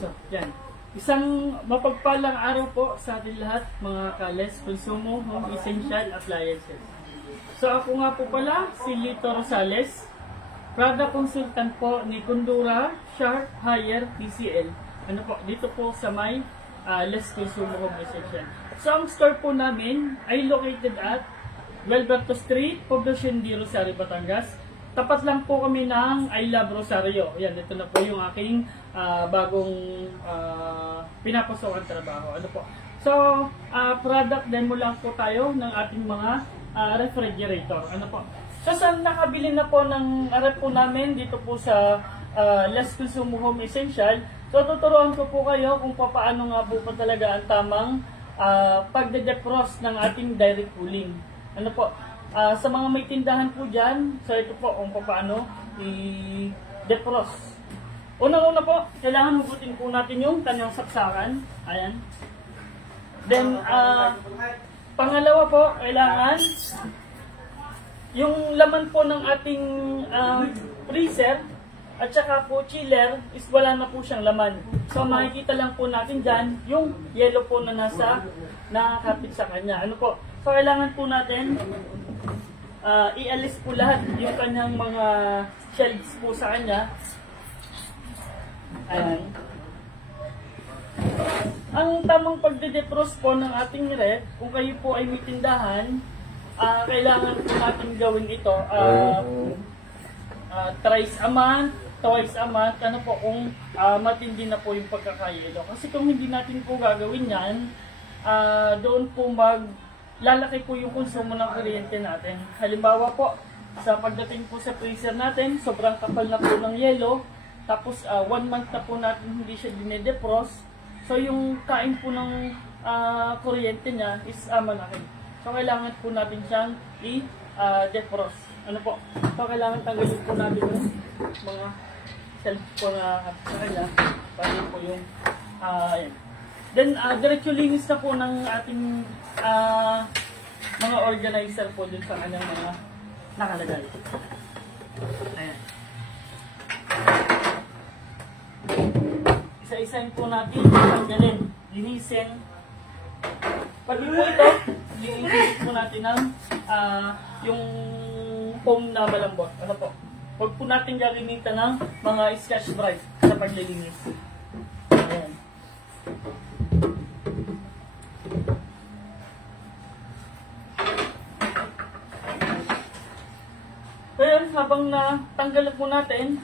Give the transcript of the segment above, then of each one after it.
So, yan. Isang mapagpalang araw po sa ating lahat, mga Kales Consumo Home Essential Appliances. So, ako nga po pala, si Lito Rosales, product consultant po ni Kundura Sharp Hire PCL. Ano po, dito po sa may Les Consumo Home Essential. So, ang store po namin ay located at Gualberto Street, Poblacion D, Rosario, Batangas. Tapat lang po kami ng I Love Rosario. Yan, ito na po yung aking bagong pinapasokan trabaho. Ano po? So, product demo lang po tayo ng ating mga refrigerator. Ano po? So, saan nakabili na po ng rep po namin dito po sa Les Consumo Home Essential. So, tuturuan ko po kayo kung paano nga po pa talaga ang tamang pagde-defrost ng ating direct cooling. Ano po? Sa mga may tindahan po dyan, so ito po kung paano i-defrost. Unang-una po, kailangan hugutin po natin yung kanyang saksakan. Ayan. Then, pangalawa po, kailangan yung laman po ng ating freezer at saka po chiller is wala na po siyang laman. So, makikita lang po natin dyan yung yellow po na nakakapit sa kanya. Ano po? So, kailangan po natin ialis po lahat yung kanyang mga shelves po sa kanya. Ayan. Ang tamang pagde-defrost po ng ating ref, kung kayo po ay may tindahan, kailangan po natin gawin ito thrice a month, twice a month, ano po kung matindi na po yung pagkakayelo. Kasi kung hindi natin po gagawin yan, doon po lalaki po yung konsumo ng kuryente natin. Halimbawa po, sa pagdating po sa freezer natin, sobrang kapal na po ng yelo, tapos 1 month na po natin hindi siya dinedefrost, so yung kain po ng kuryente niya is malaki. So kailangan po natin siyang i-defrost. Ano po? So kailangan tanggalin po natin yung mga shelf po na sa kanya, para po yung ayan. Then, diretso linis na po ng ating mga organizer po dun sa kanyang mga nakalagay. Ayan. Isa-isahin po natin, tanggalin, linisin. Pati po ito, linisin po natin ng yung foam na malambot. Ano po? Huwag po natin gagamitan ng mga Scotch Brite sa paglilinis. Ayan. Kaya habang natanggal po natin,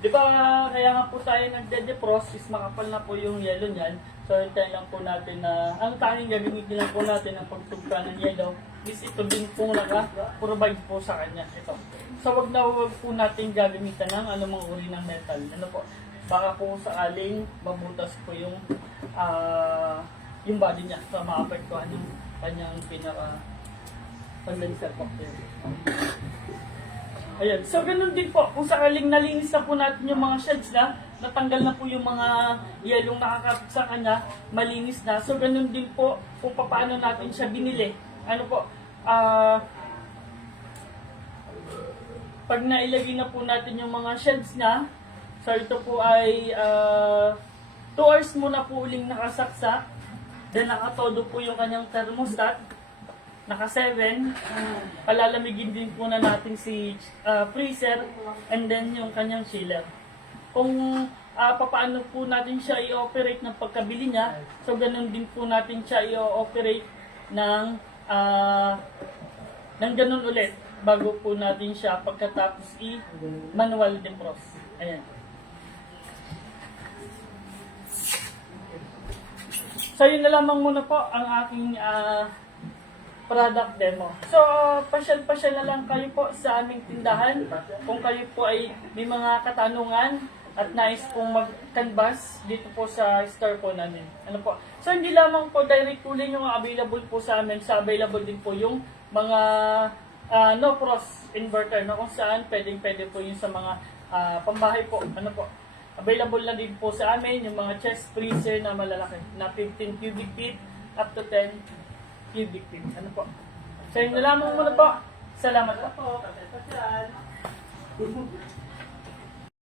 di ba kaya nga po tayo nagde-defrost is makapal na po yung yellow niyan. So hintayin lang po natin na ang tanging gagamitin lang po natin ang pagtugka ng yellow is ito din po naka-provide po sa kanya. Ito. So wag po natin gagamitan ng anumang uri ng metal. Ano po? Baka po sakaling mabutas po yung body niya. So maapektuhan yung kanyang condenser po. Ayan. So, ganun din po. Kung sakaling nalinis na po natin yung mga sheds na, natanggal na po yung mga yelong nakakapit sa kanya, malinis na. So, ganun din po kung paano natin siya binili. Ano po, pag nailagay na po natin yung mga sheds na, so ito po ay 2 hours muna po uling nakasaksak. Then, nakatodo po yung kanyang thermostat. Naka 7, palalamigin din po na natin si freezer and then yung kanyang chiller. Kung paano po natin siya i-operate ng pagkabili niya, so ganun din po natin siya i-operate ng ganun ulit bago po natin siya pagkatapos i-manual defrost. Ayan. So yun na lamang muna po ang aking product demo. So, pasyal-pasyal na lang kayo po sa aming tindahan. Kung kayo po ay may mga katanungan at nais pong mag-canvas dito po sa store po namin. Ano po? So, hindi lamang po direct cooling yung available po sa amin. Sa available din po yung mga no-frost inverter na kung saan pwede po yung sa mga pambahay po. Ano po? Available na din po sa amin yung mga chest freezer na malalaki na 15 cubic feet up to 10 cubic feet. Ano po? So, yun na lamang muna po. Salamat po.